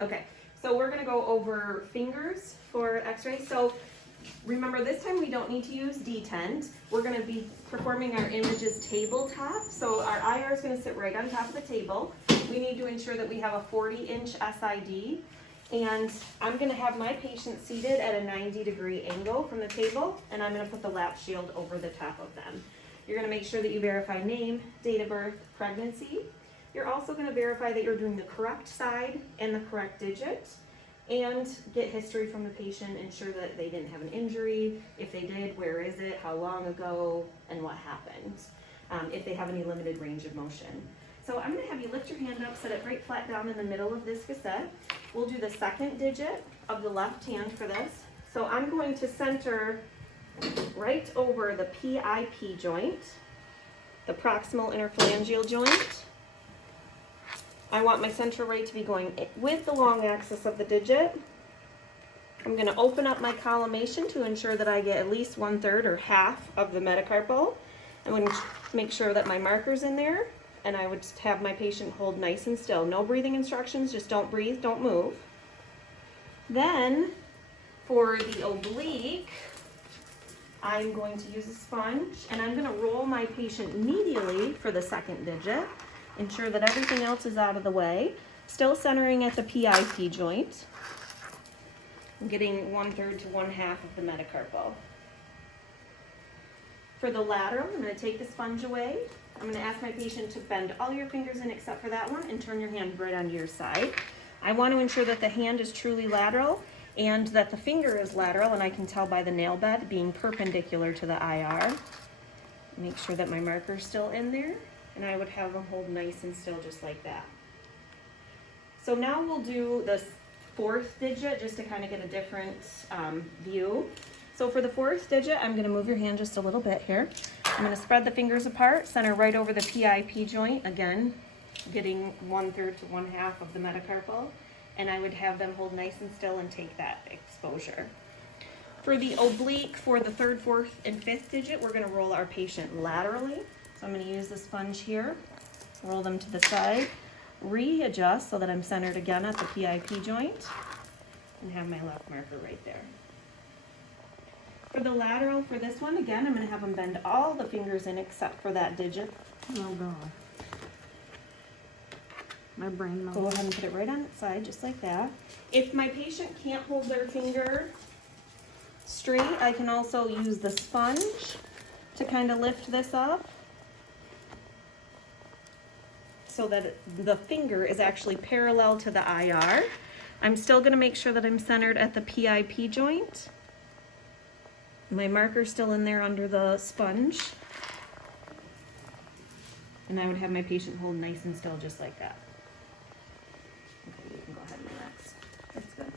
Okay, so we're gonna go over fingers for x-ray. So remember, this time we don't need to use detent. We're gonna be performing our images tabletop. So our IR is gonna sit right on top of the table. We need to ensure that we have a 40-inch SID. And I'm gonna have my patient seated at a 90-degree angle from the table, and I'm gonna put the lap shield over the top of them. You're gonna make sure that you verify name, date of birth, pregnancy. You're also gonna verify that you're doing the correct side and the correct digit, and get history from the patient, ensure that they didn't have an injury. If they did, where is it, how long ago, and what happened. If they have any limited range of motion. So I'm gonna have you lift your hand up, set it right flat down in the middle of this cassette. We'll do the second digit of the left hand for this. So I'm going to center right over the PIP joint, the proximal interphalangeal joint. I want my central rate to be going with the long axis of the digit. I'm going to open up my collimation to ensure that I get at least 1/3 or half of the metacarpal. I'm going to make sure that my marker's in there, and I would have my patient hold nice and still. No breathing instructions, just don't breathe, don't move. Then for the oblique, I'm going to use a sponge, and I'm going to roll my patient medially for the second digit. Ensure that everything else is out of the way. Still centering at the PIP joint. I'm getting 1/3 to 1/2 of the metacarpal. For the lateral, I'm going to take the sponge away. I'm going to ask my patient to bend all your fingers in except for that one and turn your hand right onto your side. I want to ensure that the hand is truly lateral and that the finger is lateral, and I can tell by the nail bed being perpendicular to the IR. Make sure that my marker's still in there, and I would have them hold nice and still just like that. So now we'll do the fourth digit just to kind of get a different view. So for the fourth digit, I'm going to move your hand just a little bit here. I'm going to spread the fingers apart, center right over the PIP joint, again, getting 1/3 to 1/2 of the metacarpal, and I would have them hold nice and still and take that exposure. For the oblique, for the third, fourth, and fifth digit, we're going to roll our patient laterally. So I'm going to use the sponge here, roll them to the side, readjust so that I'm centered again at the PIP joint, and have my left marker right there. For the lateral, for this one, again, I'm going to have them bend all the fingers in except for that digit. Oh God. My brain melted. Go ahead and put it right on its side, just like that. If my patient can't hold their finger straight, I can also use the sponge to kind of lift this up so that the finger is actually parallel to the IR. I'm still going to make sure that I'm centered at the PIP joint. My marker's still in there under the sponge. And I would have my patient hold nice and still just like that. Okay, you can go ahead and relax. That's good.